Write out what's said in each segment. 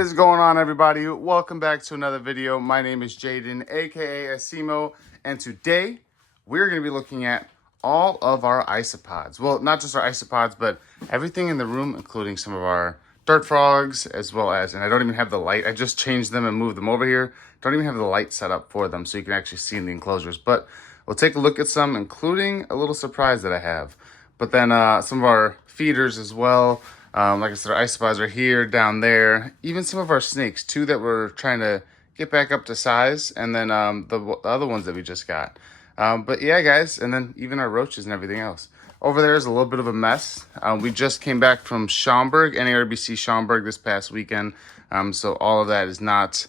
is going on, everybody? Welcome back to another video. My name is Jaden, aka Asimo, and today we're going to be looking at all of our isopods. Well, not just our isopods, but everything in the room, including some of our dirt frogs, as well as, and I don't even have the light. I just changed them and moved them over here. Don't even have the light set up for them so you can actually see in the enclosures. But we'll take a look at some, including a little surprise that I have. But then some of our feeders as well. Like I said, our isopods are here, down there. Even some of our snakes, too, that we're trying to get back up to size. And then the other ones that we just got. But yeah, guys, and then even our roaches and everything else. Over there is a little bit of a mess. We just came back from Schaumburg, NARBC Schaumburg this past weekend. So all of that is not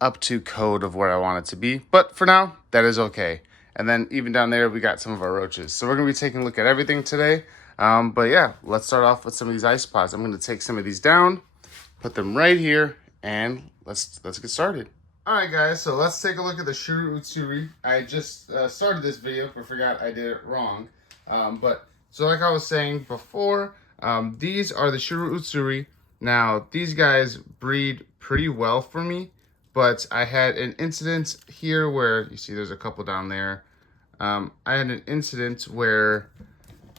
up to code of where I want it to be. But for now, that is okay. And then even down there, we got some of our roaches. So we're going to be taking a look at everything today. But yeah, let's start off with some of these isopods. I'm going to take some of these down, put them right here, and let's get started. All right, guys, so let's take a look at the Shuru Utsuri. I just started this video, but forgot I did it wrong. So like I was saying before, these are the Shuru Utsuri. Now, these guys breed pretty well for me, but I had an incident here where, you see there's a couple down there. I had an incident where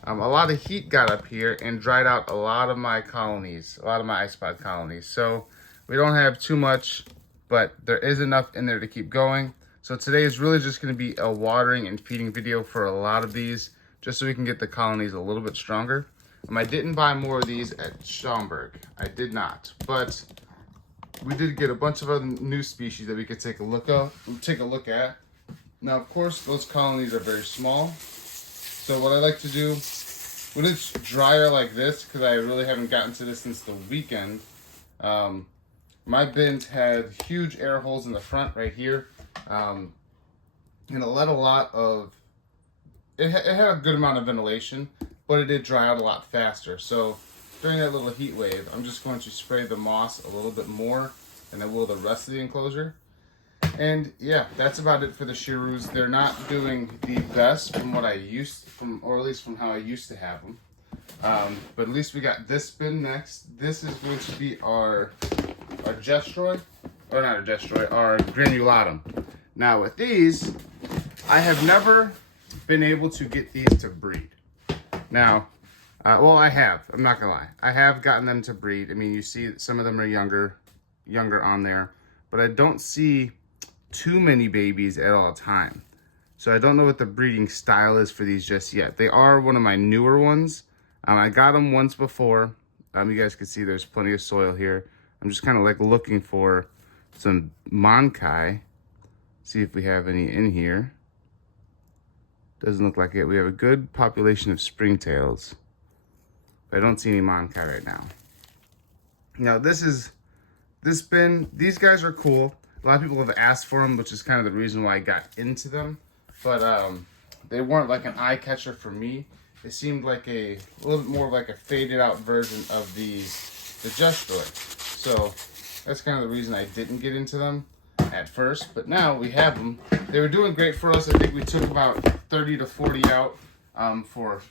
a lot of heat got up here and dried out a lot of my colonies, a lot of my isopod colonies. So we don't have too much, but there is enough in there to keep going. So today is really just going to be a watering and feeding video for a lot of these, just so we can get the colonies a little bit stronger. I didn't buy more of these at Schaumburg. I did not, but we did get a bunch of other new species that we could take a look at. Now, of course, those colonies are very small. So what I like to do, when it's drier like this, because I really haven't gotten to this since the weekend, my bins had huge air holes in the front right here, and it let a lot of, it had a good amount of ventilation, but it did dry out a lot faster. So during that little heat wave, I'm just going to spray the moss a little bit more than I will the rest of the enclosure. And yeah, that's about it for the Shirus. They're not doing the best from what or at least from how I used to have them. But at least we got this bin next. This is going to be our Gestroy, or not our Gestroy, our Granulatum. Now with these, I have never been able to get these to breed. Now, well, I have. I'm not gonna lie. I have gotten them to breed. I mean, you see some of them are younger on there, but I don't see too many babies at all time. So I don't know what the breeding style is for these just yet. They are one of my newer ones. I got them once before. You guys can see there's plenty of soil here. I'm just kind of like looking for some Mankai. See if we have any in here. Doesn't look like it. We have a good population of springtails, but I don't see any Mankai right now. Now this bin, these guys are cool. A lot of people have asked for them, which is kind of the reason why I got into them. But they weren't like an eye catcher for me. It seemed like a little bit more like a faded out version of the Gestroy. So that's kind of the reason I didn't get into them at first. But now we have them. They were doing great for us. I think we took about 30 to 40 out for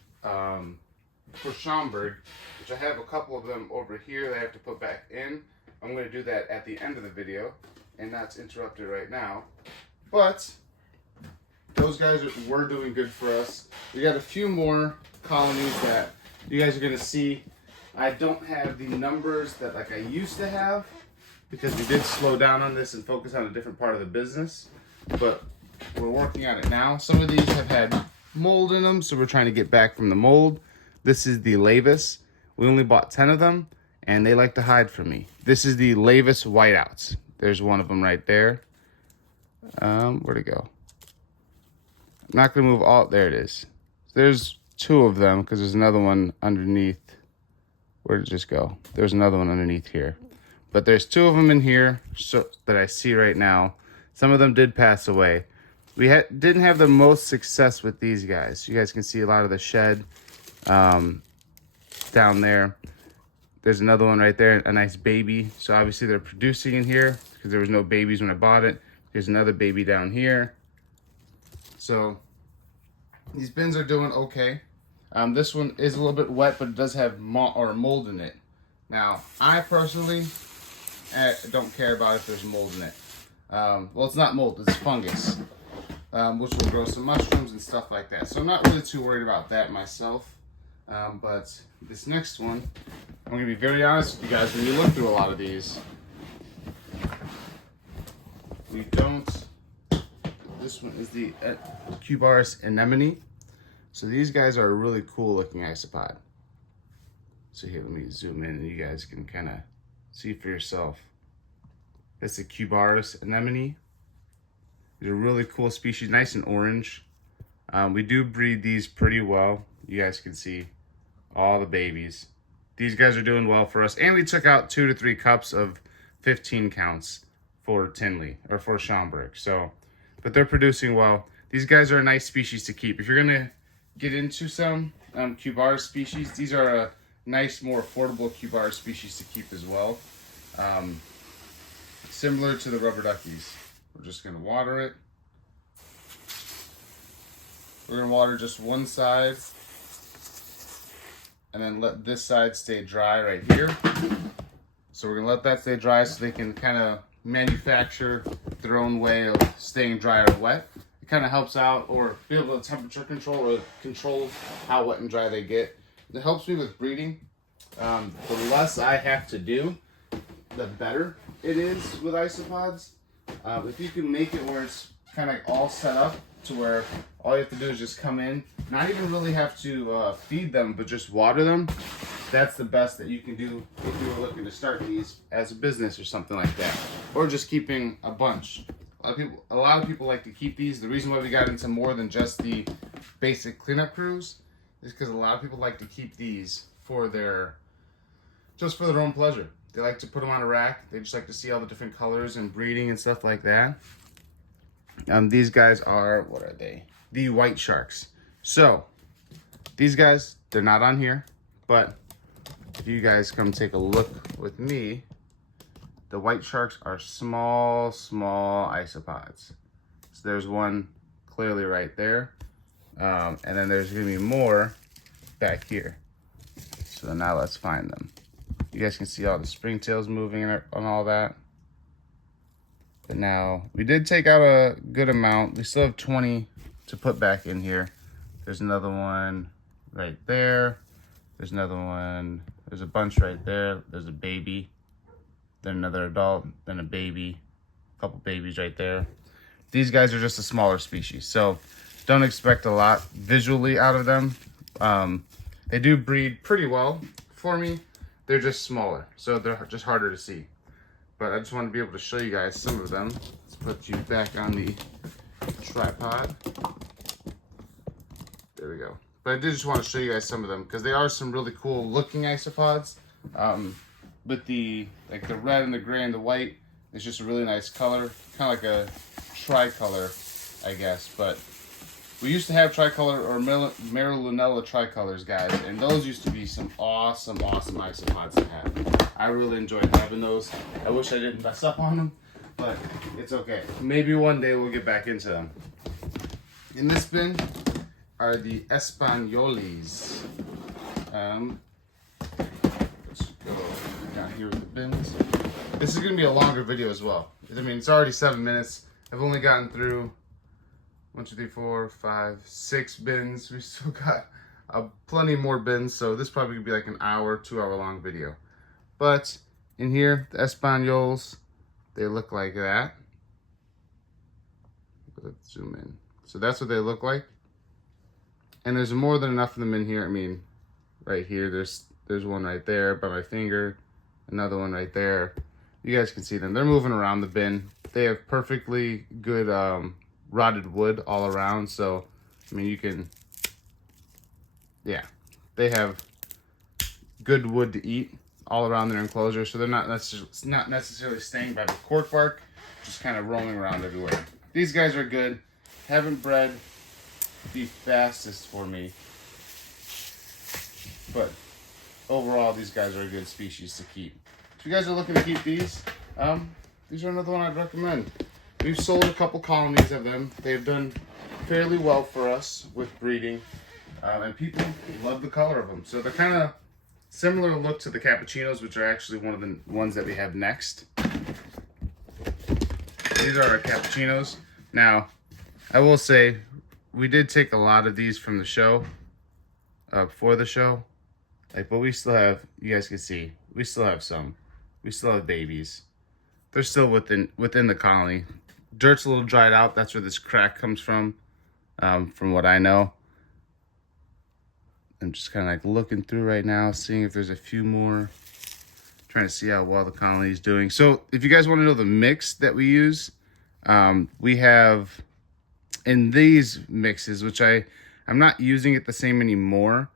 Schaumburg, which I have a couple of them over here that I have to put back in. I'm going to do that at the end of the video and not interrupted right now. But those guys were doing good for us. We got a few more colonies that you guys are going to see. I don't have the numbers that like I used to have because we did slow down on this and focus on a different part of the business. But we're working on it now. Some of these have had mold in them, so we're trying to get back from the mold. This is the Lavis. We only bought 10 of them, and they like to hide from me. This is the Lavis Whiteouts. There's one of them right there. Where'd it go? I'm not gonna move all, there it is. There's two of them because there's another one underneath. Where did it just go? There's another one underneath here. But there's two of them in here that I see right now. Some of them did pass away. We didn't have the most success with these guys. You guys can see a lot of the shed down there. There's another one right there, a nice baby. So obviously they're producing in here because there was no babies when I bought it. There's another baby down here. So these bins are doing okay. This one is a little bit wet, but it does have mold in it. Now, I personally don't care about if there's mold in it. Well, it's not mold, it's fungus, which will grow some mushrooms and stuff like that. So I'm not really too worried about that myself. But this next one, I'm going to be very honest with you guys, when you look through a lot of these, we don't, this one is the Cubaris anemone. So these guys are a really cool looking isopod. So here, let me zoom in and you guys can kind of see for yourself. That's the Cubaris anemone. These are really cool species, nice and orange. We do breed these pretty well. You guys can see all the babies. These guys are doing well for us. And we took out 2 to 3 cups of 15 counts for Tinley, or for Schaumburg. So, but they're producing well. These guys are a nice species to keep. If you're gonna get into some Cubaris species, these are a nice, more affordable Cubaris species to keep as well. Similar to the rubber duckies. We're just gonna water it. We're gonna water just one side and then let this side stay dry right here. So we're gonna let that stay dry so they can kind of manufacture their own way of staying dry or wet. It kind of helps out, or be able to temperature control or control how wet and dry they get. It helps me with breeding. The less I have to do, the better it is with isopods. If you can make it where it's kind of all set up to where all you have to do is just come in, not even really have to feed them, but just water them, that's the best that you can do if you were looking to start these as a business or something like that, or just keeping a bunch. A lot of people like to keep these. The reason why we got into more than just the basic cleanup crews is because a lot of people like to keep these for just for their own pleasure. They like to put them on a rack. They just like to see all the different colors and breeding and stuff like that. These guys are, what are they? The white sharks. So these guys, they're not on here, but if you guys come take a look with me, the white sharks are small isopods. So there's one clearly right there. And then there's gonna be more back here. So now let's find them. You guys can see all the springtails moving and all that. But now, we did take out a good amount. We still have 20 to put back in here. There's another one right there. There's another one. There's a bunch right there. There's a baby. Then another adult. Then a baby. A couple babies right there. These guys are just a smaller species. So don't expect a lot visually out of them. They do breed pretty well for me. They're just smaller. So they're just harder to see. But I just want to be able to show you guys some of them. Let's put you back on the tripod. There we go. But I did just want to show you guys some of them because they are some really cool looking isopods. With the red and the gray and the white, it's just a really nice color, kind of like a tricolor, I guess. But we used to have tricolor or Marilunella tricolors, guys, and those used to be some awesome isopods to have. I really enjoyed having those. I wish I didn't mess up on them, but it's okay. Maybe one day we'll get back into them. In this bin are the Espanolis. Let's go down here with the bins. This is gonna be a longer video as well. I mean, it's already 7 minutes. I've only gotten through 1, 2, 3, 4, 5, 6 bins. We still got plenty more bins, so this probably could be like an hour, 2-hour long video. But in here, the Espanols, they look like that. Let's zoom in. So that's what they look like. And there's more than enough of them in here. I mean, right here, there's one right there by my finger, another one right there. You guys can see them. They're moving around the bin. They have perfectly good rotted wood all around. So, I mean, you can, yeah, they have good wood to eat all around their enclosure, so they're not necessarily staying by the cork bark, just kind of roaming around everywhere. These guys are good. Haven't bred the fastest for me, but overall these guys are a good species to keep. If you guys are looking to keep these are another one I'd recommend. We've sold a couple colonies of them. They've done fairly well for us with breeding, and people love the color of them. So they're kind of Similar look to the cappuccinos, which are actually one of the ones that we have next. These are our cappuccinos. Now, I will say, we did take a lot of these from the show, for the show. Like, but we still have, you guys can see, we still have some. We still have babies. They're still within the colony. Dirt's a little dried out. That's where this crack comes from what I know. I'm just kind of like looking through right now, seeing if there's a few more. Trying to see how well the colony is doing. So if you guys want to know the mix that we use, we have in these mixes, which I'm not using it the same anymore,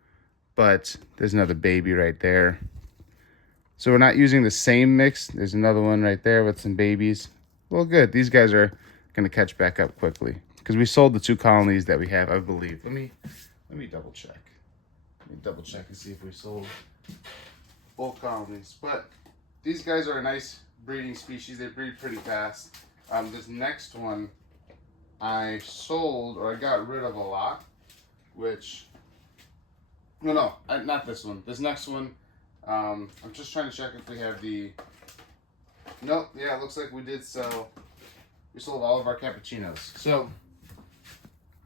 but there's another baby right there. So we're not using the same mix. There's another one right there with some babies. Well, good. These guys are going to catch back up quickly because we sold the 2 colonies that we have, I believe. Let me double check. Let me double check and see if we sold both colonies. But these guys are a nice breeding species. They breed pretty fast. This next one I sold, or I got rid of a lot, which, not this one. This next one, I'm just trying to check if we have the, nope, yeah, it looks like we did sell, we sold all of our cappuccinos. So,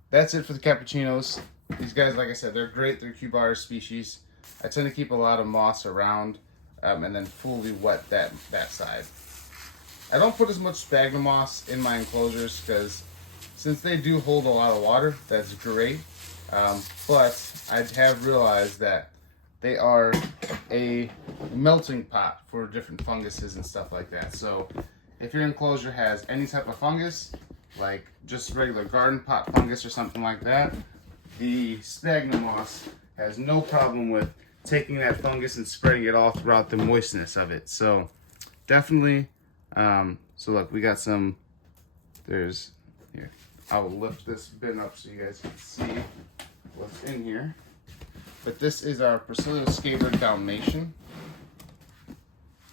that's it for the cappuccinos. These guys, like I said, they're great. They're Cubar species. I tend to keep a lot of moss around, and then fully wet that side. I don't put as much sphagnum moss in my enclosures because since they do hold a lot of water, that's great. But I have realized that they are a melting pot for different funguses and stuff like that. So if your enclosure has any type of fungus, like just regular garden pot fungus or something like that, the sphagnum moss has no problem with taking that fungus and spreading it all throughout the moistness of it. So definitely, so look, we got some, there's, here, I'll lift this bin up so you guys can see what's in here. But this is our Priscilla Scaber Dalmatian.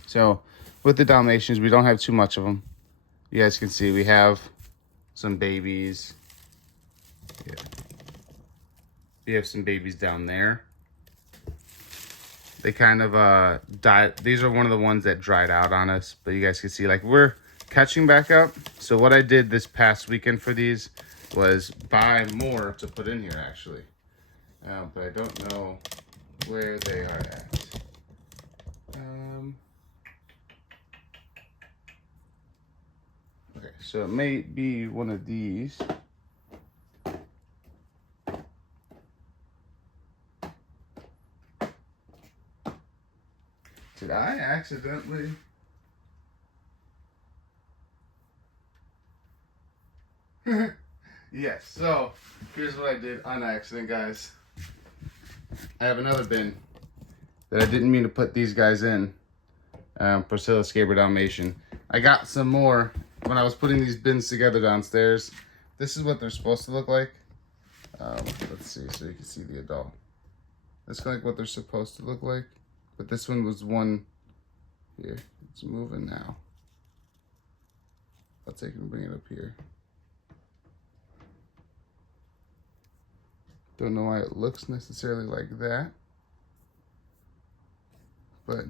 So with the Dalmatians, we don't have too much of them. You guys can see we have some babies. Yeah. We have some babies down there. They kind of died. These are one of the ones that dried out on us, but you guys can see like we're catching back up. So what I did this past weekend for these was buy more to put in here actually. But I don't know where they are at. Okay, so it may be one of these. Did I accidentally? Yes, so here's what I did on accident, guys. I have another bin that I didn't mean to put these guys in. Priscilla Scaber Dalmatian. I got some more when I was putting these bins together downstairs. This is what they're supposed to look like. Let's see, so you can see the adult. That's kind of like what they're supposed to look like. But this one was one here. It's moving now. I'll take it and bring it up here. Don't know why it looks necessarily like that. But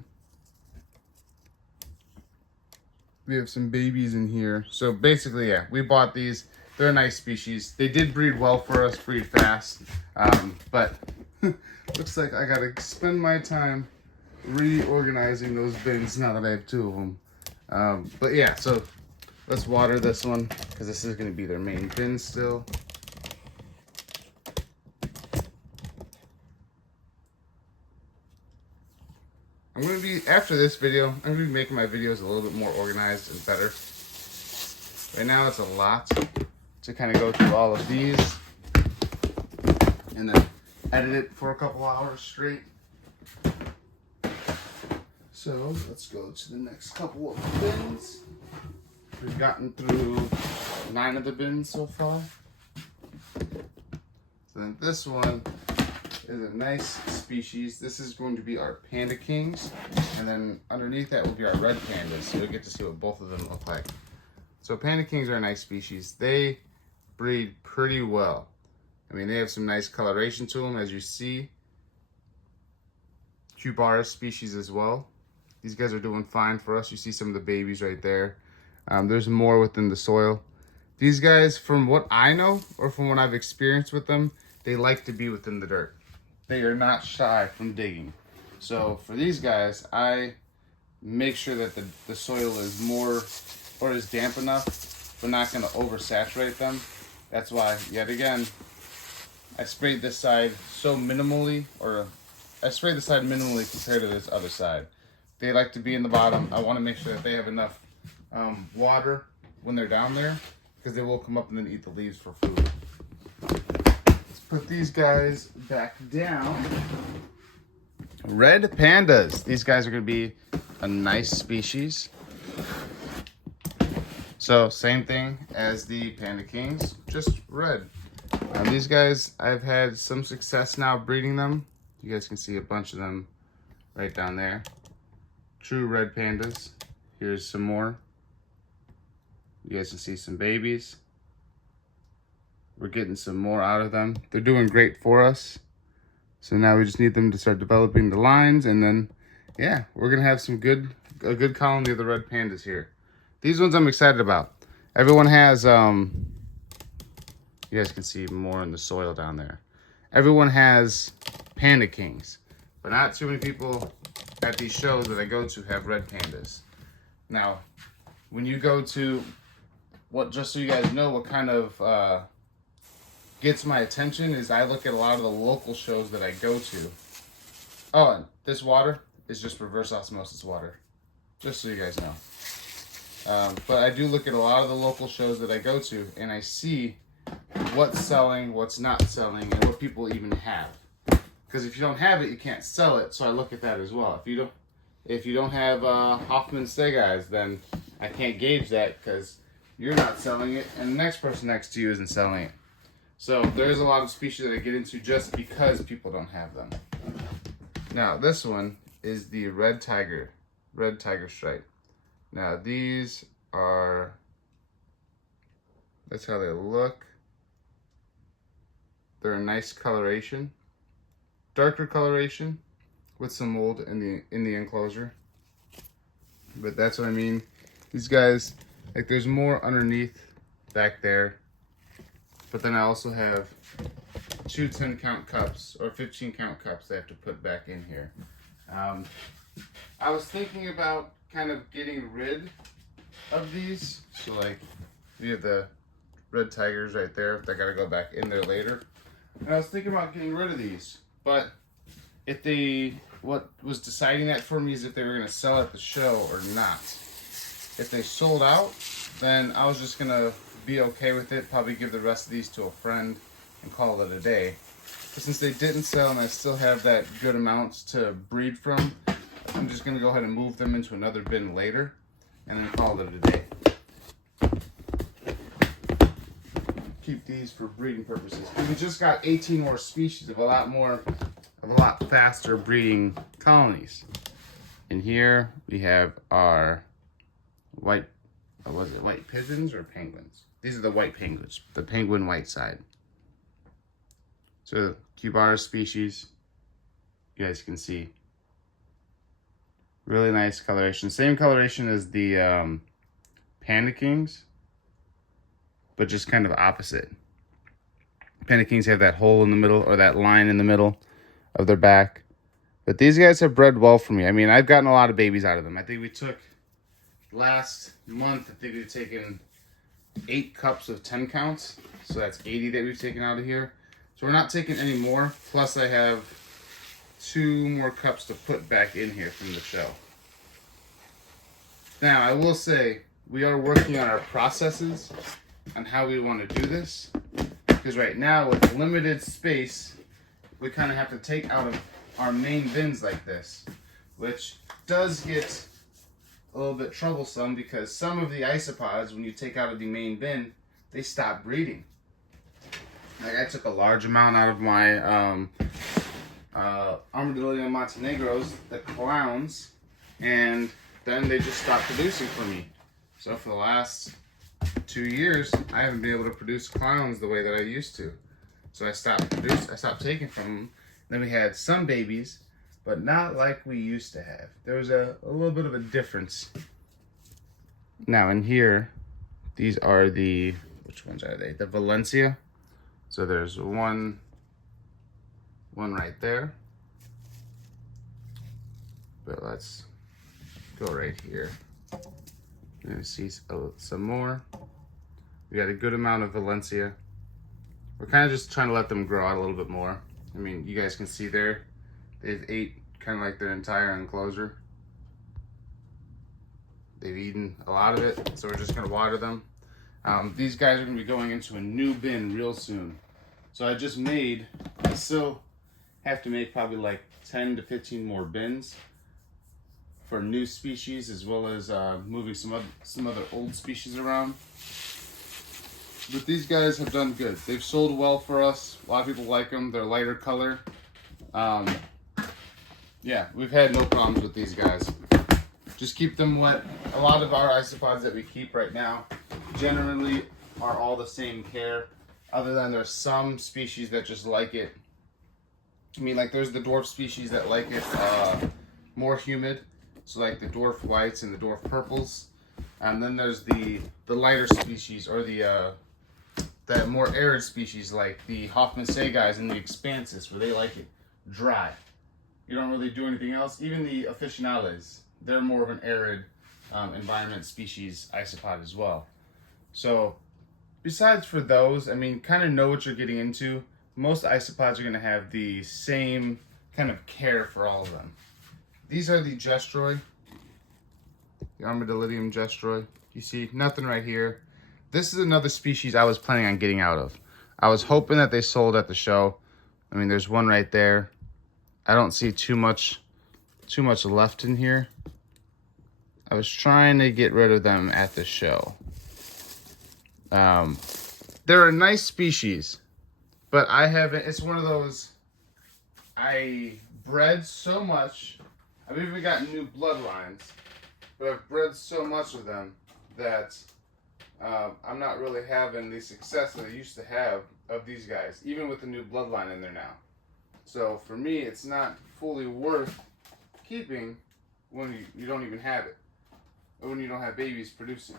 we have some babies in here. So basically, yeah, we bought these. They're a nice species. They did breed well for us, breed fast. But looks like I gotta spend my time reorganizing those bins now that I have 2 of them. But yeah, so let's water this one because this is gonna be their main bin still. I'm going to be, after this video, I'm going to be making my videos a little bit more organized and better. Right now it's a lot to kind of go through all of these and then edit it for a couple hours straight. So let's go to the next couple of bins. We've gotten through 9 of the bins so far. So then this one is a nice species. This is going to be our Panda Kings, and then underneath that will be our red pandas, so you'll get to see what both of them look like. So Panda Kings are a nice species. They breed pretty well. I mean, they have some nice coloration to them, as you see. Cubaris species as well. These guys are doing fine for us. You see some of the babies right there. There's more within the soil. These guys, from what I know, or from what I've experienced with them, they like to be within the dirt. They are not shy from digging. So for these guys, I make sure that the soil is more, or is damp enough, but not gonna oversaturate them. That's why, yet again, I sprayed this side so minimally, or I sprayed the side minimally compared to this other side. They like to be in the bottom. I wanna make sure that they have enough water when they're down there, because they will come up and then eat the leaves for food. Let's put these guys back down. Red pandas. These guys are going to be a nice species. So same thing as the Panda Kings, just red. These guys, I've had some success now breeding them. You guys can see a bunch of them right down there. True red pandas. Here's some more. You guys can see some babies. We're getting some more out of them. They're doing great for us. So now we just need them to start developing the lines, and then, yeah, we're gonna have a good colony of the red pandas here. These ones I'm excited about. Everyone has, you guys can see more in the soil down there. Everyone has Panda Kings, but not too many people at these shows that I go to have red pandas. Now, when you go to, just so you guys know what kind of, gets my attention is I look at a lot of the local shows that I go to. Oh, and this water is just reverse osmosis water, just so you guys know. But I do look at a lot of the local shows that I go to, and I see what's selling, what's not selling, and what people even have. Because if you don't have it, you can't sell it. So I look at that as well. If you don't have Hoffman Steguys, then I can't gauge that because you're not selling it, and the next person next to you isn't selling it. So there's a lot of species that I get into just because people don't have them. Now this one is the red tiger stripe. Now these are, that's how they look. They're a nice coloration, darker coloration with some mold in the enclosure. But that's what I mean. These guys, like, there's more underneath back there. But then I also have 2 10-count cups or 15-count cups that I have to put back in here. I was thinking about kind of getting rid of these. So like, we have the red tigers right there. I gotta go back in there later. And I was thinking about getting rid of these. But what was deciding that for me is if they were gonna sell at the show or not. If they sold out, then I was just gonna be okay with it, probably give the rest of these to a friend and call it a day. But since they didn't sell and I still have that good amount to breed from, I'm just gonna go ahead and move them into another bin later and then call it a day. Keep these for breeding purposes. We just got 18 more species of a lot faster breeding colonies. And here we have our white pigeons or penguins? These are the white penguins, the penguin white side. So Cubaris species, you guys can see. Really nice coloration. Same coloration as the Panda Kings, but just kind of opposite. Panda Kings have that hole in the middle, or that line in the middle of their back. But these guys have bred well for me. I mean, I've gotten a lot of babies out of them. I think we took, last month, I think we've taken 8 cups of 10 counts. So that's 80 that we've taken out of here. So we're not taking any more. Plus I have 2 more cups to put back in here from the show. Now I will say, we are working on our processes on how we want to do this. Because right now with limited space, we kind of have to take out of our main bins like this. Which does get a little bit troublesome because some of the isopods, when you take out of the main bin, they stop breeding. Like I took a large amount out of my Armadillo Montenegros, the clowns, and then they just stopped producing for me. So for the last 2 years, I haven't been able to produce clowns the way that I used to. So I stopped taking from them. Then we had some babies, but not like we used to have. There was a little bit of a difference. Now in here, these are the, which ones are they? The Valencia. So there's one right there. But let's go right here. You're gonna see some more. We got a good amount of Valencia. We're kind of just trying to let them grow out a little bit more. I mean, you guys can see there, they've ate kind of like their entire enclosure. They've eaten a lot of it, so we're just gonna water them. These guys are gonna be going into a new bin real soon. So I still have to make probably like 10 to 15 more bins for new species, as well as moving some other old species around. But these guys have done good. They've sold well for us. A lot of people like them. They're lighter color. Yeah, we've had no problems with these guys. Just keep them wet. A lot of our isopods that we keep right now generally are all the same care, other than there's some species that just like it. I mean, like there's the dwarf species that like it more humid, so like the dwarf whites and the dwarf purples. And then there's the lighter species, or the more arid species like the Hoffman Say guys and the Expansis, where they like it dry. You don't really do anything else. Even the Aficionados, they're more of an arid environment species isopod as well. So besides for those, I mean, kind of know what you're getting into. Most isopods are going to have the same kind of care for all of them. These are the Gestroi, the Armadillidium Gestroi. You see nothing right here. This is another species I was planning on getting out of. I was hoping that they sold at the show. I mean, there's one right there. I don't see too much left in here. I was trying to get rid of them at the show. They're a nice species, but I haven't, it's one of those, I bred so much. I've even got new bloodlines, but I've bred so much of them that I'm not really having the success that I used to have of these guys, even with the new bloodline in there now. So for me, it's not fully worth keeping when you don't even have it, or when you don't have babies producing.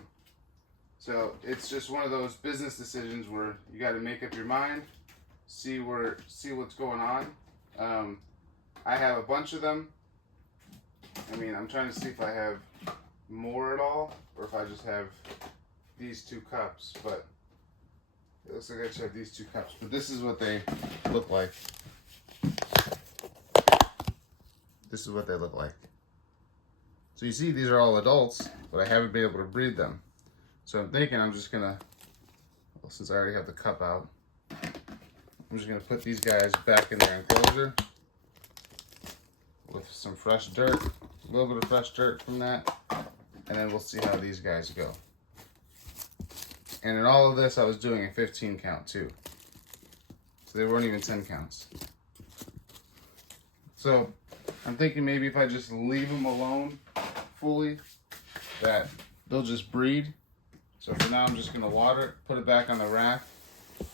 So it's just one of those business decisions where you got to make up your mind, see what's going on. I have a bunch of them. I mean, I'm trying to see if I have more at all, or if I just have these 2 cups, but it looks like I just have these 2 cups. But this is what they look like. This is what they look like. So you see, these are all adults, but I haven't been able to breed them. So I'm thinking I'm just gonna, well, since I already have the cup out, I'm just gonna put these guys back in their enclosure with some fresh dirt, a little bit of fresh dirt from that, and then we'll see how these guys go. And in all of this, I was doing a 15 count too. So they weren't even 10 counts. So I'm thinking maybe if I just leave them alone fully, that they'll just breed. So for now, I'm just gonna water it, put it back on the rack,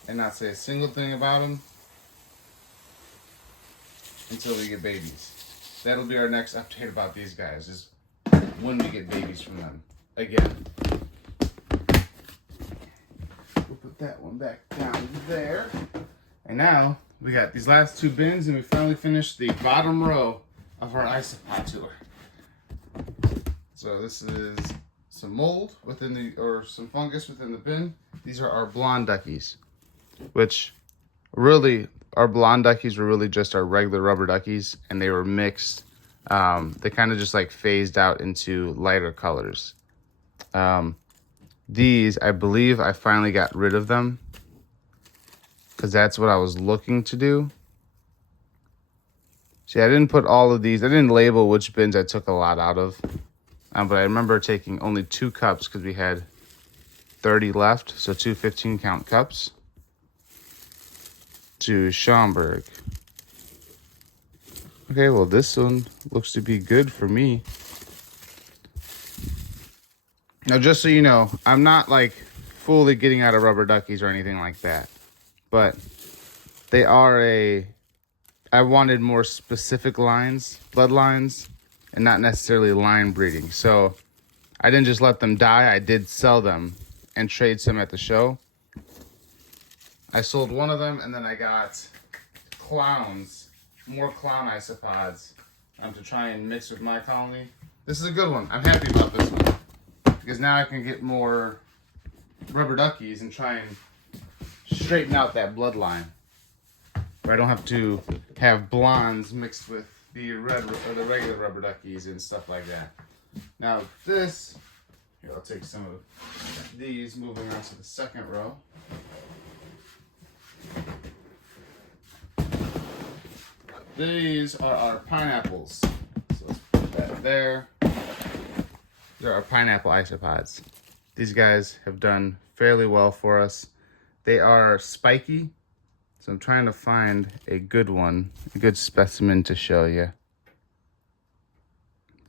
and not say a single thing about them until we get babies. That'll be our next update about these guys, is when we get babies from them again. We'll put that one back down there. And now we got these last 2 bins, and we finally finished the bottom row of our isopod tour. So this is some mold within or some fungus within the bin. These are our blonde duckies, which really, our blonde duckies were really just our regular rubber duckies, and they were mixed. They kind of just like phased out into lighter colors. These, I believe I finally got rid of them, because that's what I was looking to do. See, I didn't put all of these, I didn't label which bins I took a lot out of. But I remember taking only 2 cups because we had 30 left. So 2 15 count cups to Schaumburg. Okay, well, this one looks to be good for me. Now, just so you know, I'm not like fully getting out of rubber duckies or anything like that. But they are I wanted more specific lines, bloodlines, and not necessarily line breeding. So I didn't just let them die. I did sell them and trade some at the show. I sold one of them, and then I got clowns, more clown isopods to try and mix with my colony. This is a good one. I'm happy about this one because now I can get more rubber duckies and try and straighten out that bloodline, where I don't have to have blondes mixed with the red or the regular rubber duckies and stuff like that. Now this, here, I'll take some of these, moving on to the second row. These are our pineapples. So let's put that there. These are our pineapple isopods. These guys have done fairly well for us. They are spiky, so I'm trying to find a good one, a good specimen to show you.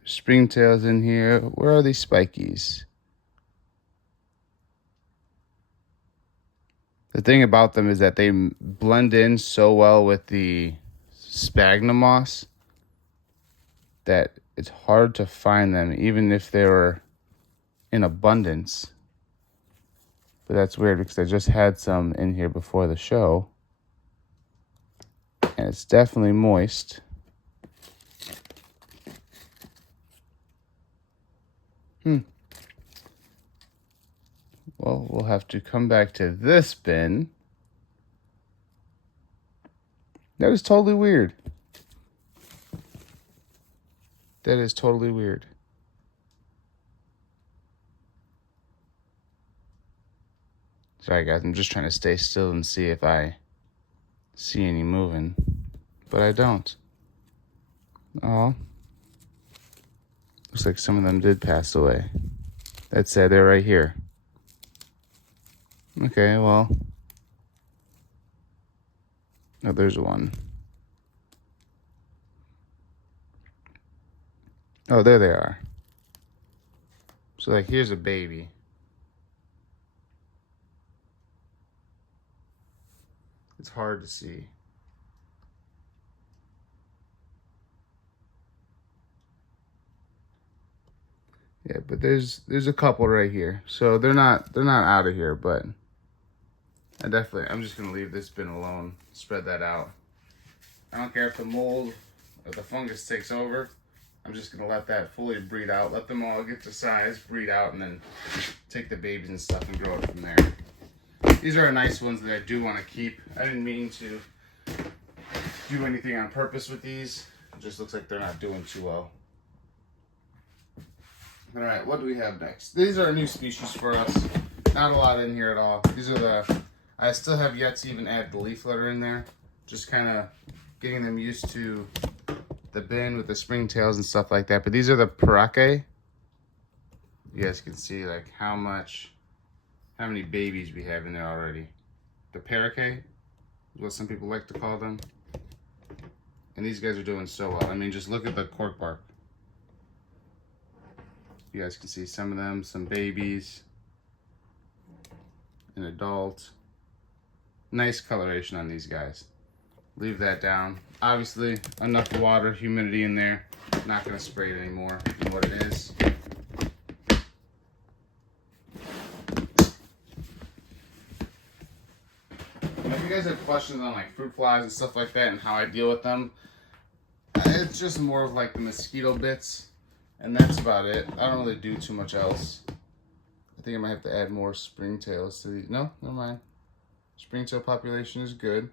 Springtails in here. Where are these spikies? The thing about them is that they blend in so well with the sphagnum moss that it's hard to find them, even if they were in abundance. But that's weird because I just had some in here before the show, and it's definitely moist. Well, we'll have to come back to this bin. That is totally weird. That is totally weird. Sorry guys, I'm just trying to stay still and see if I see any moving, but I don't. Oh, looks like some of them did pass away. That's sad, they're right here. Okay, well, oh, there's one. Oh, there they are. So like, here's a baby. It's hard to see. Yeah, but there's a couple right here. So they're not out of here, but I'm just gonna leave this bin alone. Spread that out. I don't care if the mold or the fungus takes over. I'm just gonna let that fully breed out. Let them all get to size, breed out, and then take the babies and stuff and grow it from there. These are nice ones that I do want to keep. I didn't mean to do anything on purpose with these. It just looks like they're not doing too well. All right, what do we have next? These are a new species for us. Not a lot in here at all. These are I still have yet to even add the leaf litter in there. Just kind of getting them used to the bin with the springtails and stuff like that. But these are the parakeet. You guys can see like how many babies we have in there already. The parakeet is what some people like to call them. And these guys are doing so well. I mean, just look at the cork bark. You guys can see some of them, some babies, an adult. Nice coloration on these guys. Leave that down. Obviously, enough water, humidity in there. Not gonna spray it anymore than what it is. If you guys have questions on like fruit flies and stuff like that and how I deal with them, it's just more of like the mosquito bits, and that's about it. I don't really do too much else. I think I might have to add more springtails to these. No, never mind. Springtail population is good.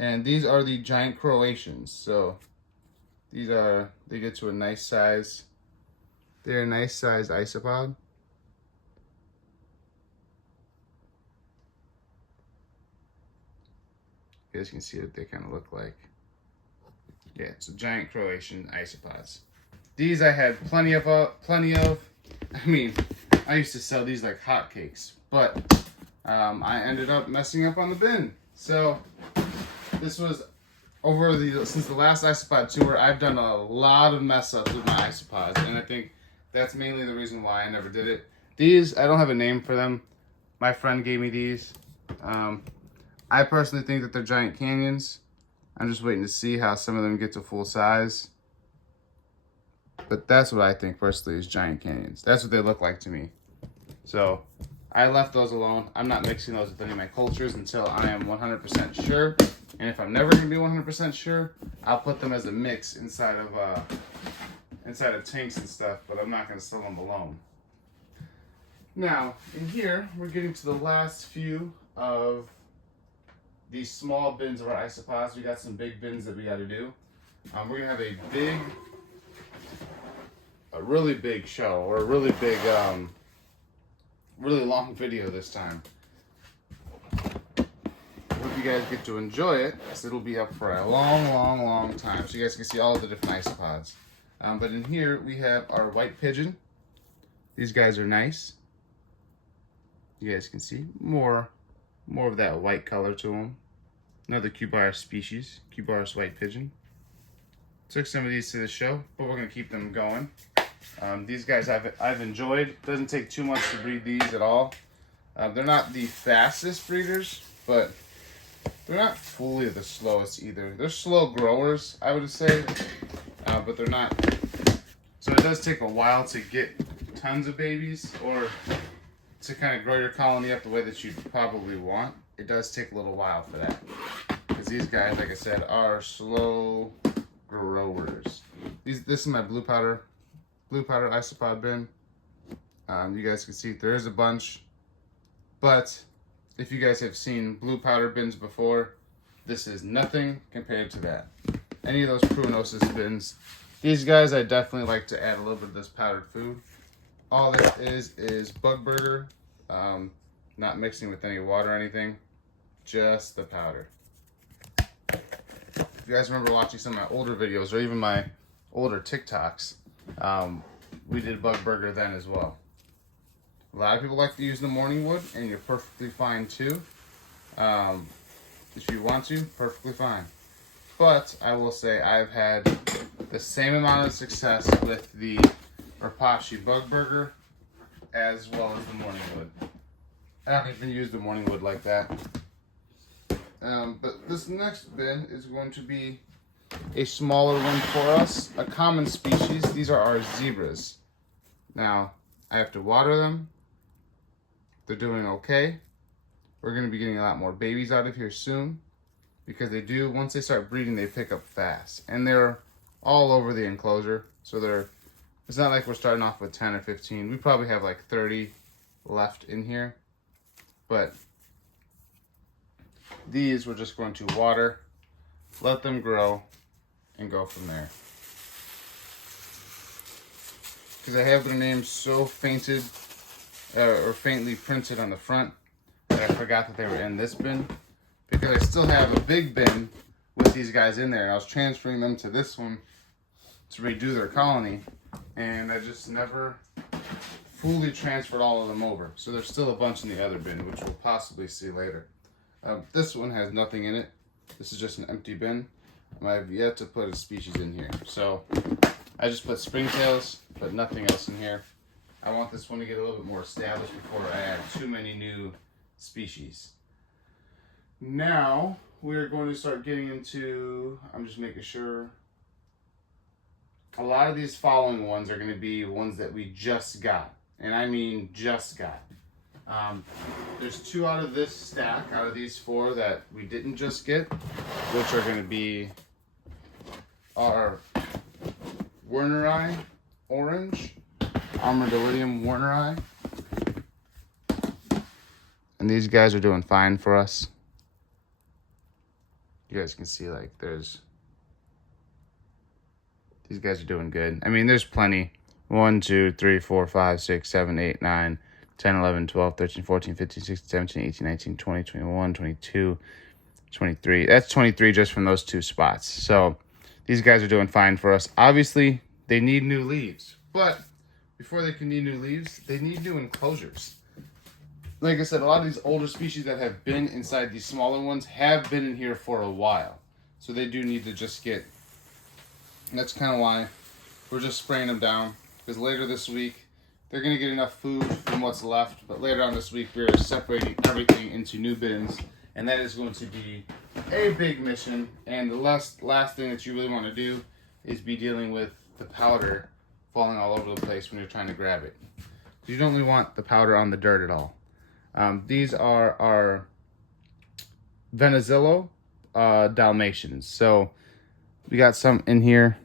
And these are the giant Croatians. So they get to a nice size. They're a nice sized isopod. You guys can see what they kind of look like. Yeah, it's a giant Croatian isopods. These I had plenty of. I mean, I used to sell these like hotcakes, but I ended up messing up on the bin. So this was since the last isopod tour, I've done a lot of mess ups with my isopods, and I think that's mainly the reason why I never did it. These, I don't have a name for them. My friend gave me these. I personally think that they're giant canyons. I'm just waiting to see how some of them get to full size. But that's what I think personally is giant canyons. That's what they look like to me. So I left those alone. I'm not mixing those with any of my cultures until I am 100% sure. And if I'm never going to be 100% sure, I'll put them as a mix inside of tanks and stuff, but I'm not going to sell them alone. Now, in here, we're getting to the last few of these small bins of our isopods. We got some big bins that we got to do. We're going to have a really big show, or a really big, really long video this time. I hope you guys get to enjoy it, because it'll be up for a long time, so you guys can see all the different isopods. But in here, we have our white pigeon. These guys are nice. You guys can see more of that white color to them. Another Cubaris species, Cubaris white pigeon. Took some of these to the show, but we're gonna keep them going. These guys I've enjoyed. Doesn't take too much to breed these at all. They're not the fastest breeders, but they're not fully the slowest either. They're slow growers, I would say, but they're not. So it does take a while to get tons of babies, or to kind of grow your colony up the way that you probably want. It does take a little while for that, because these guys, like I said, are slow growers. This is my blue powder isopod bin. You guys can see there is a bunch, but if you guys have seen blue powder bins before, this is nothing compared to that. Any of those Pruinosis bins, these guys I definitely like to add a little bit of this powdered food. All this is bug burger, not mixing with any water or anything, just the powder. If you guys remember watching some of my older videos, or even my older TikToks, we did bug burger then as well. A lot of people like to use the morning wood, and you're perfectly fine too. If you want to, perfectly fine. But I will say I've had the same amount of success with the Rapashi bug burger as well as the morning wood. I don't even use the morning wood like that. But this next bin is going to be a smaller one for us, a common species. These are our zebras. Now, I have to water them. They're doing okay. We're going to be getting a lot more babies out of here soon, because they do, once they start breeding, they pick up fast. And they're all over the enclosure, so it's not like we're starting off with 10 or 15. We probably have like 30 left in here. But these we're just going to water, let them grow, and go from there. Because I have their names so faintly printed on the front that I forgot that they were in this bin. Because I still have a big bin with these guys in there. I was transferring them to this one to redo their colony, and I just never fully transferred all of them over. So there's still a bunch in the other bin, which we'll possibly see later. This one has nothing in it. This is just an empty bin. I've yet to put a species in here. So I just put springtails, but nothing else in here. I want this one to get a little bit more established before I add too many new species. Now we're going to start getting into, I'm just making sure, a lot of these following ones are going to be ones that we just got. And I mean just got. There's 2 out of this stack, out of these 4 that we didn't just get, which are going to be our Werneri orange, Armadillium Werneri. And these guys are doing fine for us. You guys can see, like, these guys are doing good. I mean, there's plenty. 1, 2, 3, 4, 5, 6, 7, 8, 9, 10, 11, 12, 13, 14, 15, 16, 17, 18, 19, 20, 21, 22, 23. That's 23 just from those 2 spots. So these guys are doing fine for us. Obviously, they need new leaves. But before they can need new leaves, they need new enclosures. Like I said, a lot of these older species that have been inside these smaller ones have been in here for a while. So they do need to just get... That's kind of why we're just spraying them down. Because later this week, they're going to get enough food from what's left. But later on this week, we're separating everything into new bins. And that is going to be a big mission, and the last thing that you really want to do is be dealing with the powder falling all over the place when you're trying to grab it. You don't really want the powder on the dirt at all. These are our Venezillo Dalmatians. So we got some in here.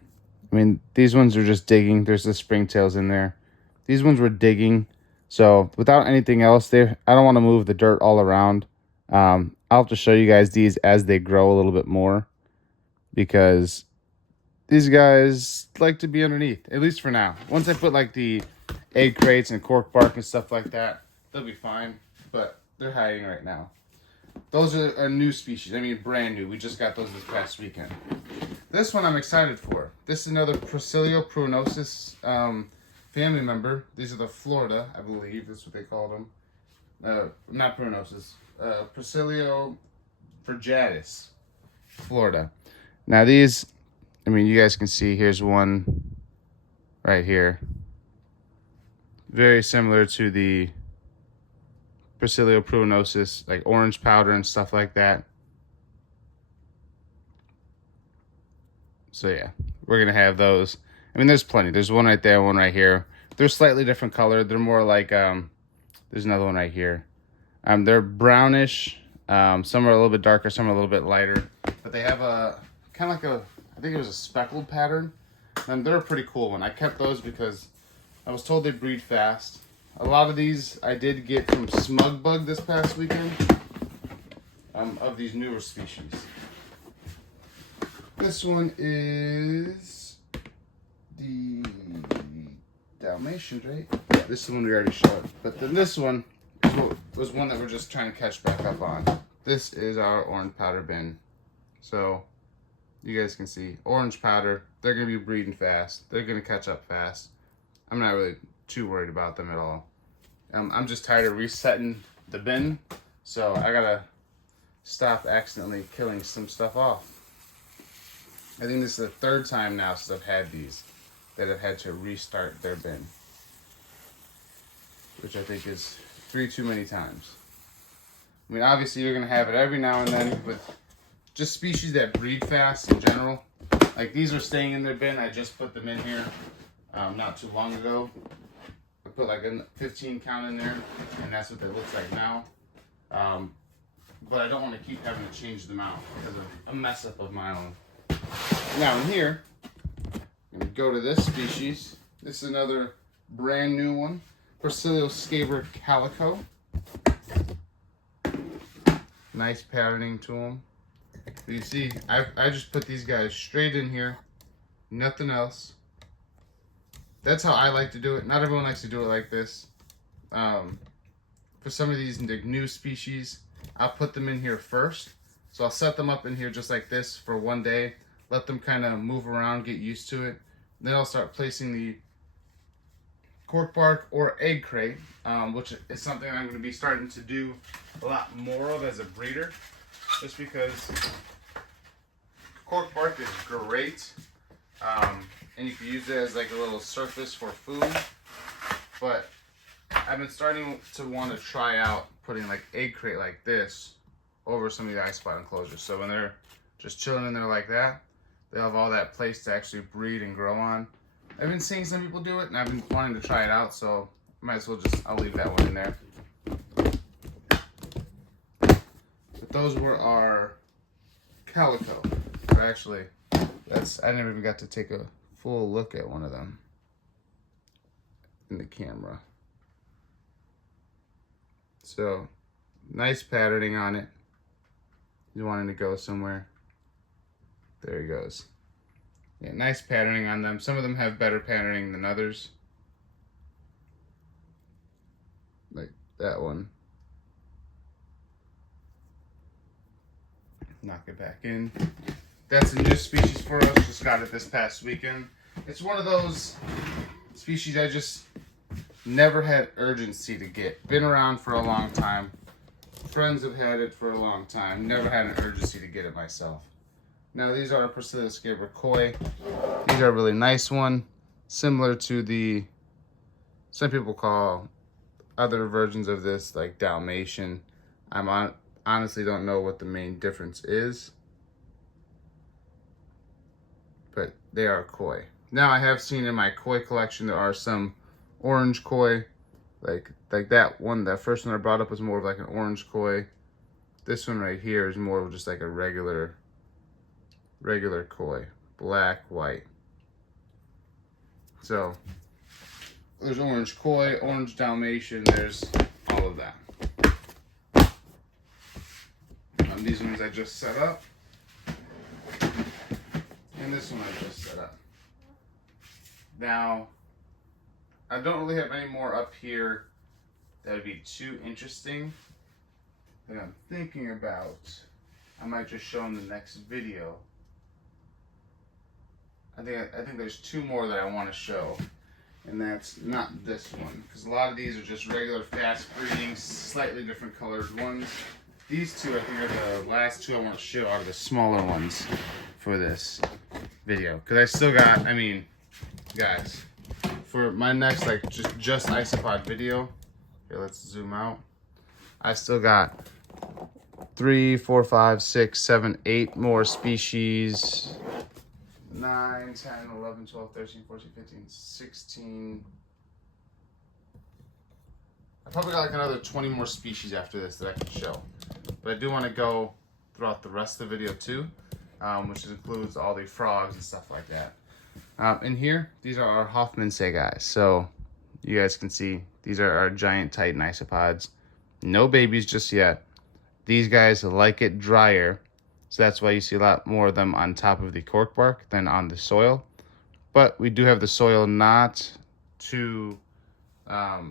I mean, these ones are just digging. There's the springtails in there. These ones were digging. So without anything else there, I don't want to move the dirt all around. I'll have to show you guys these as they grow a little bit more, because these guys like to be underneath, at least for now. Once I put like the egg crates and cork bark and stuff like that, they'll be fine, but they're hiding right now. Those are a new species. I mean, brand new. We just got those this past weekend. This one I'm excited for. This is another Procilio pruinosis family member. These are the Florida, I believe. That's what they called them. Not pruinosis. Procilio virgatus, Florida. Now these, I mean, you guys can see, here's one right here. Very similar to the Procilio pruinosis, like orange powder and stuff like that. So yeah, we're gonna have those. I mean, there's plenty. There's one right there, one right here. They're slightly different color. They're more like, there's another one right here. They're brownish. Some are a little bit darker, some are a little bit lighter. But they have a, kind of like a, I think it was a speckled pattern. And they're a pretty cool one. I kept those because I was told they breed fast. A lot of these I did get from Smug Bug this past weekend, of these newer species. This one is the Dalmatians, right? Yeah, this is the one we already showed. But then this one was one that we're just trying to catch back up on. This is our orange powder bin. So you guys can see orange powder. They're going to be breeding fast. They're going to catch up fast. I'm not really too worried about them at all. I'm just tired of resetting the bin, so I gotta stop accidentally killing some stuff off. I think this is the third time now since I've had these that I've had to restart their bin, which I think is 3 too many times. I mean, obviously you're gonna have it every now and then with just species that breed fast in general. Like these are staying in their bin. I just put them in here not too long ago. I put like a 15 count in there, and that's what they look like now. But I don't want to keep having to change them out because of a mess up of my own. Now in here, I'm going to go to this species. This is another brand new one, Procilio scaber calico. Nice patterning to them. You see, I just put these guys straight in here, nothing else. That's how I like to do it. Not everyone likes to do it like this. For some of these new species, I'll put them in here first. So I'll set them up in here just like this for one day. Let them kind of move around, get used to it. Then I'll start placing the cork bark or egg crate, which is something I'm going to be starting to do a lot more of as a breeder. Just because cork bark is great. And you can use it as like a little surface for food. But I've been starting to want to try out putting like egg crate like this over some of the ISOPOD enclosures. So when they're just chilling in there like that, they have all that place to actually breed and grow on. I've been seeing some people do it, and I've been wanting to try it out, so might as well I'll leave that one in there. But those were our calico. Or actually, I never even got to take a full look at one of them in the camera. So nice patterning on it. He's wanting to go somewhere. There he goes. Yeah, nice patterning on them. Some of them have better patterning than others. Like that one. Knock it back in. That's a new species for us. Just got it this past weekend. It's one of those species I just never had urgency to get. Been around for a long time. Friends have had it for a long time. Never had an urgency to get it myself. Now these are Procilio scaber koi. These are a really nice one. Similar to the, some people call other versions of this like Dalmatian. Honestly don't know what the main difference is. they are koi. Now I have seen in my koi collection there are some orange koi, like that one. That first one I brought up was more of like an orange koi. This one right here is more of just like a regular koi, black, white. So there's orange koi, orange Dalmatian, there's all of that. These ones I just set up. And this one I just set up. Now, I don't really have any more up here that would be too interesting that I'm thinking about. I might just show in the next video. I think there's two more that I want to show, and that's not this one, because a lot of these are just regular fast breeding, slightly different colored ones. These two I think are the last two I want to show out of the smaller ones for this video, because I still got, I mean, guys, for my next like just isopod video, here, let's zoom out. I still got 3, 4, 5, 6, 7, 8 more species. 9, 10, 11, 12, 13, 14, 15, 16. I probably got like another 20 more species after this that I can show. But I do want to go throughout the rest of the video too, which includes all the frogs and stuff like that. In here, these are our Hoffmannsee guys. So you guys can see these are our giant Titan isopods. No babies just yet. These guys like it drier. So that's why you see a lot more of them on top of the cork bark than on the soil. But we do have the soil not too, I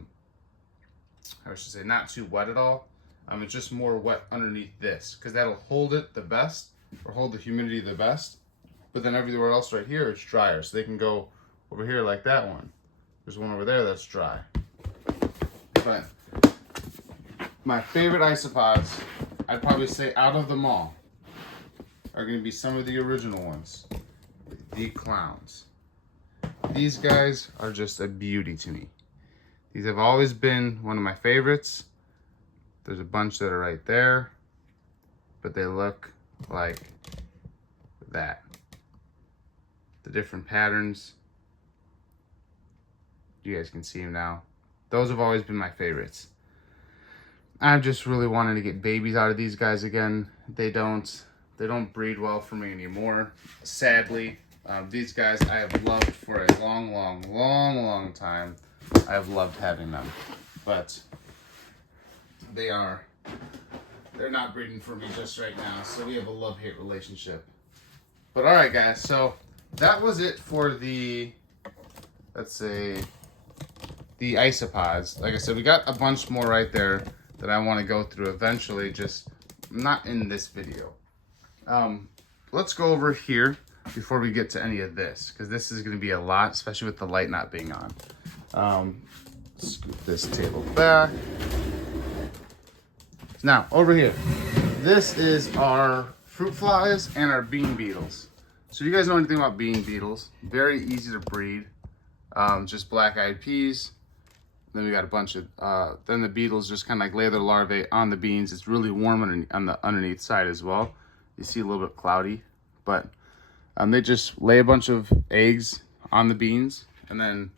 should say not too wet at all. It's just more wet underneath this, because that'll hold it the best, or hold the humidity the best. But then everywhere else right here, it's drier. So they can go over here like that one. There's one over there that's dry. But my favorite isopods, I'd probably say out of them all, are going to be some of the original ones, the clowns. These guys are just a beauty to me. These have always been one of my favorites. There's a bunch that are right there, but they look like that. The different patterns. You guys can see them now. Those have always been my favorites. I'm just really wanting to get babies out of these guys again. They don't breed well for me anymore, sadly. These guys I have loved for a long time. I've loved having them, but they're not breeding for me just right now, so we have a love-hate relationship. But all right, guys, so that was it for the, let's say, the isopods. Like I said, we got a bunch more right there that I want to go through eventually, just not in this video. Let's go over here before we get to any of this, because this is going to be a lot, especially with the light not being on. Scoop this table back. Now, over here, this is our fruit flies and our bean beetles. So you guys know anything about bean beetles, very easy to breed. Just black-eyed peas. Then we got a bunch of, then the beetles just kind of like lay their larvae on the beans. It's really warm on the underneath side as well. You see a little bit cloudy, but they just lay a bunch of eggs on the beans, and then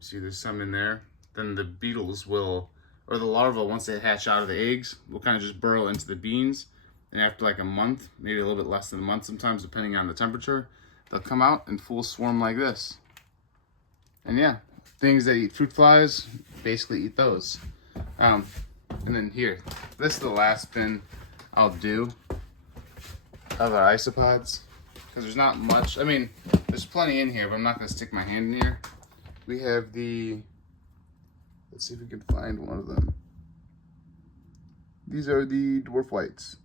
see there's some in there. Then the beetles will, or the larvae, once they hatch out of the eggs, will kind of just burrow into the beans. And after like a month, maybe a little bit less than a month sometimes, depending on the temperature, they'll come out in full swarm like this. And yeah, things that eat fruit flies basically eat those. And then here, this is the last bin I'll do of our isopods, because there's not much. I mean, there's plenty in here, but I'm not going to stick my hand in here. We have the, let's see if we can find one of them. These are the dwarf whites.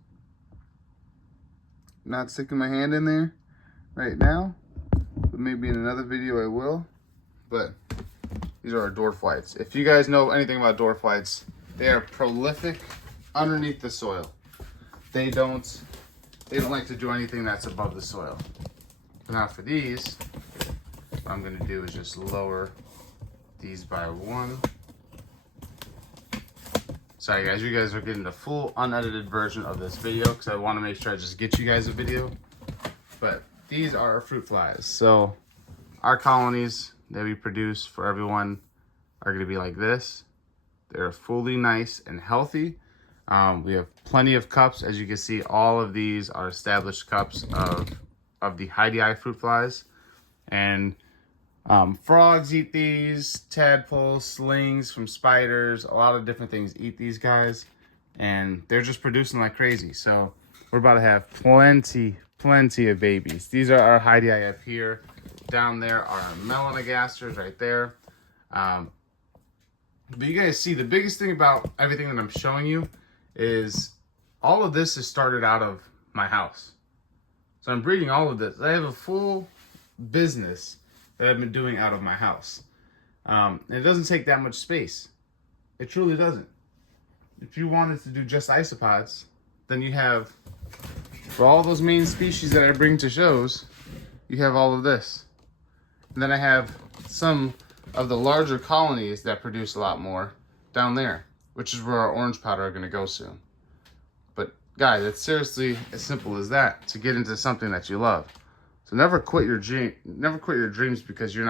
Not sticking my hand in there right now, but maybe in another video I will. But these are our dwarf whites. If you guys know anything about dwarf whites, they are prolific underneath the soil. They don't like to do anything that's above the soil. Now for these, what I'm gonna do is just lower these by 1. Sorry guys, you guys are getting the full unedited version of this video because I want to make sure I just get you guys a video. But these are our fruit flies. So our colonies that we produce for everyone are going to be like this. They're fully nice and healthy. We have plenty of cups. As you can see, all of these are established cups of the Heidi fruit flies. And frogs eat these, tadpoles, slings from spiders, a lot of different things eat these guys. And they're just producing like crazy. So we're about to have plenty of babies. These are our Heidi up here. Down there are our melanogasters right there. But you guys see, the biggest thing about everything that I'm showing you is all of this is started out of my house. So I'm breeding all of this. I have a full business that I've been doing out of my house. And it doesn't take that much space. It truly doesn't. If you wanted to do just isopods, then you have, for all those main species that I bring to shows, you have all of this. And then I have some of the larger colonies that produce a lot more down there, which is where our orange powder are going to go soon. But guys, it's seriously as simple as that to get into something that you love. So never quit your dreams because you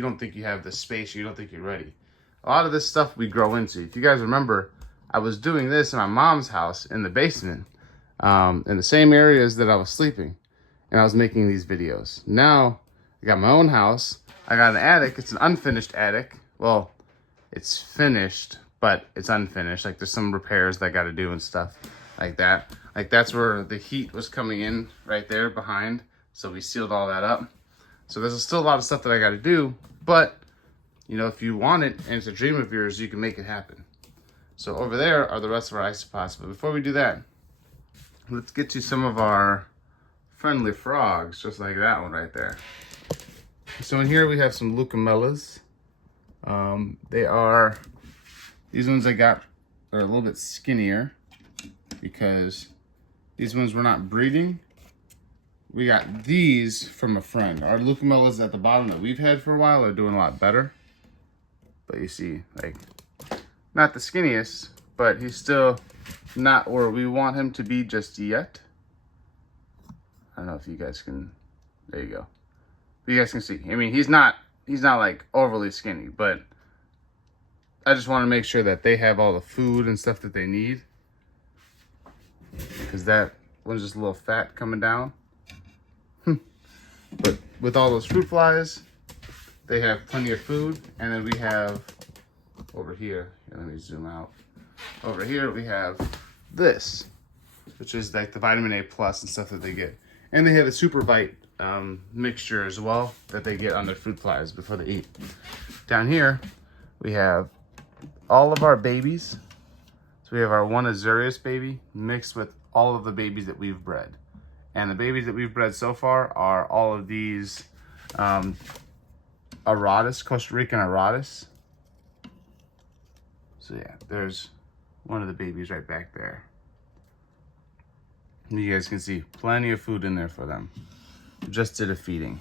don't think you have the space, you don't think you're ready. A lot of this stuff we grow into. If you guys remember, I was doing this in my mom's house in the basement, in the same areas that I was sleeping, and I was making these videos. Now I got my own house. I got an attic. It's an unfinished attic. Well, it's finished, but it's unfinished. Like, there's some repairs that I got to do and stuff like that. Like, that's where the heat was coming in right there behind. So we sealed all that up. So there's still a lot of stuff that I got to do. But, you know, if you want it and it's a dream of yours, you can make it happen. So over there are the rest of our isopods. But before we do that, let's get to some of our friendly frogs, just like that one right there. So in here we have some leucomellas. These ones I got are a little bit skinnier because these ones were not breeding. We got these from a friend. Our leucomellas at the bottom that we've had for a while are doing a lot better. But you see, like, not the skinniest, but he's still not where we want him to be just yet. I don't know if you guys can, there you go. You guys can see. I mean, he's not like overly skinny, but I just want to make sure that they have all the food and stuff that they need. Because that one's just a little fat coming down. But with all those fruit flies, they have plenty of food. And then we have over here, let me zoom out. Over here we have this, which is like the vitamin A plus and stuff that they get. And they have a super bite mixture as well that they get on their fruit flies before they eat. Down here we have all of our babies. So we have our one Azurius baby mixed with all of the babies that we've bred. And the babies that we've bred so far are all of these Aratus, Costa Rican Aratus. So yeah, there's one of the babies right back there. And you guys can see plenty of food in there for them. Just did a feeding.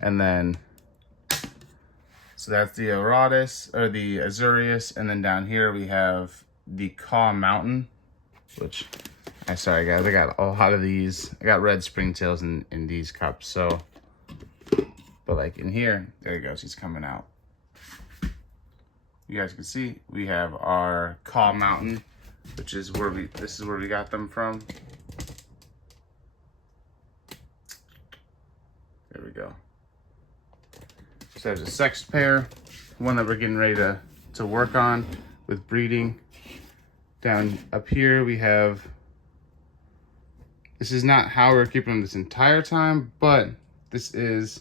And then, so that's the Aratus, or the Azurius. And then down here we have the Caw Mountain, which, I'm sorry guys, I got a lot of these. I got red springtails in these cups, so, but like in here, there he goes, he's coming out. You guys can see, we have our Caw Mountain, which is where this is where we got them from. There we go. So there's a sexed pair, one that we're getting ready to work on with breeding. Down up here we have, this is not how we're keeping them this entire time, but this is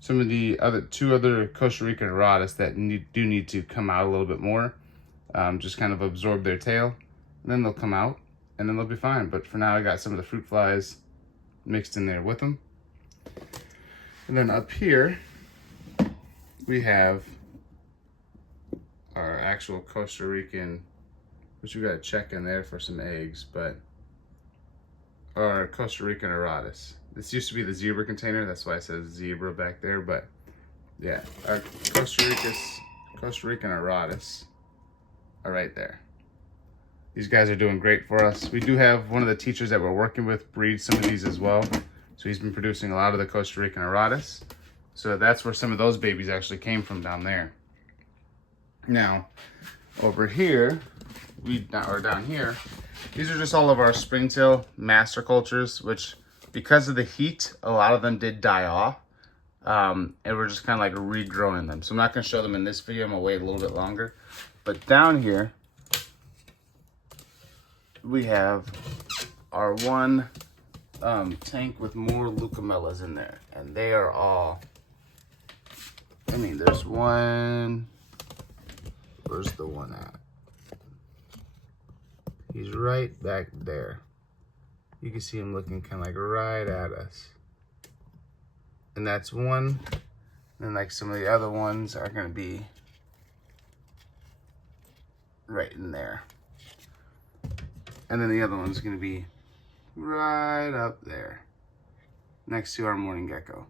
some of the two other Costa Rican Aratus that do need to come out a little bit more. Just kind of absorb their tail, and then they'll come out, and then they'll be fine. But for now, I got some of the fruit flies mixed in there with them. And then up here, we have our actual Costa Rican, which we got to check in there for some eggs, but our Costa Rican Aratus. This used to be the zebra container, that's why I said zebra back there, but yeah, our Costa Rican Aratus are right there. These guys are doing great for us. We do have one of the teachers that we're working with breed some of these as well. So he's been producing a lot of the Costa Rican Aradas. So that's where some of those babies actually came from down there. Now, over here, down here, these are just all of our springtail master cultures, which because of the heat, a lot of them did die off. And we're just kind of like regrowing them. So I'm not going to show them in this video. I'm going to wait a little bit longer. But down here, we have our one tank with more Leucomellas in there. And they are all, I mean, there's one, where's the one at? He's right back there. You can see him looking kind of like right at us. And that's one. And like some of the other ones are going to be right in there. And then the other one's going to be right up there next to our morning gecko.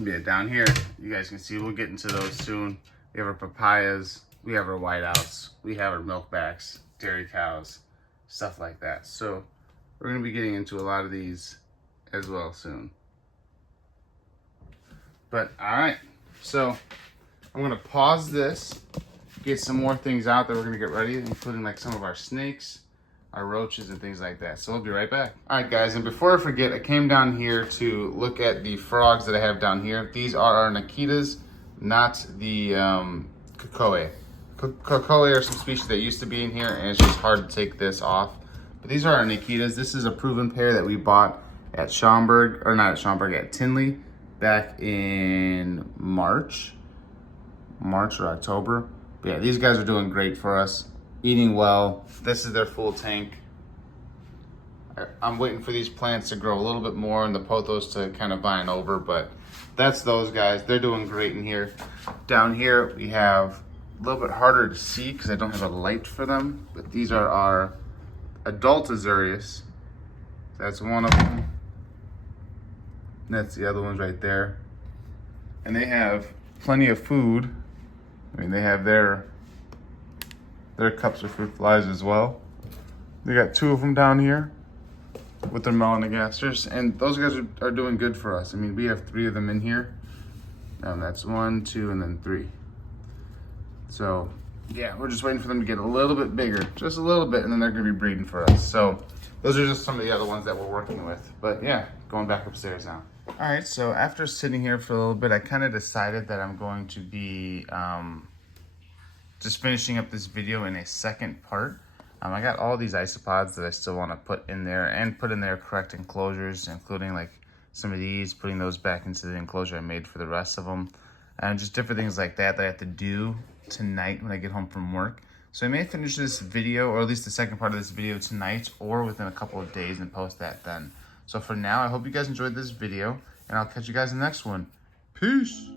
Yeah, down here, you guys can see, we'll get into those soon. We have our papayas, we have our whiteouts, we have our milkbacks, dairy cows, stuff like that. So we're going to be getting into a lot of these as well soon. But all right, so I'm going to pause this, get some more things out that we're going to get ready, including like some of our snakes, our roaches, and things like that. So we'll be right back. All right, guys, and before I forget, I came down here to look at the frogs that I have down here. These are our Nikitas, not the Kokoe. Kokoe are some species that used to be in here, and it's just hard to take this off. But these are our Nikitas. This is a proven pair that we bought at Schaumburg, or not at Schaumburg, at Tinley back in March or October. But yeah, these guys are doing great for us, eating well. This is their full tank. I'm waiting for these plants to grow a little bit more and the pothos to kind of vine over, but that's those guys. They're doing great in here. Down here, we have a little bit harder to see because I don't have a light for them, but these are our adult Azurius. That's one of them. That's the other ones right there. And they have plenty of food. I mean, they have their cups of fruit flies as well. They got 2 of them down here with their melanogasters, and those guys are doing good for us. I mean, we have 3 of them in here. That's 1, 2, and then 3. So yeah, we're just waiting for them to get a little bit bigger, just a little bit, and then they're gonna be breeding for us. So those are just some of the other ones that we're working with. But yeah, going back upstairs now. All right, so after sitting here for a little bit, I kind of decided that I'm going to be just finishing up this video in a second part. I got all these isopods that I still want to put in there and put in their correct enclosures, including like some of these, putting those back into the enclosure I made for the rest of them, and just different things like that that I have to do tonight when I get home from work. So I may finish this video, or at least the second part of this video, tonight or within a couple of days, and post that then. So for now, I hope you guys enjoyed this video, and I'll catch you guys in the next one. Peace.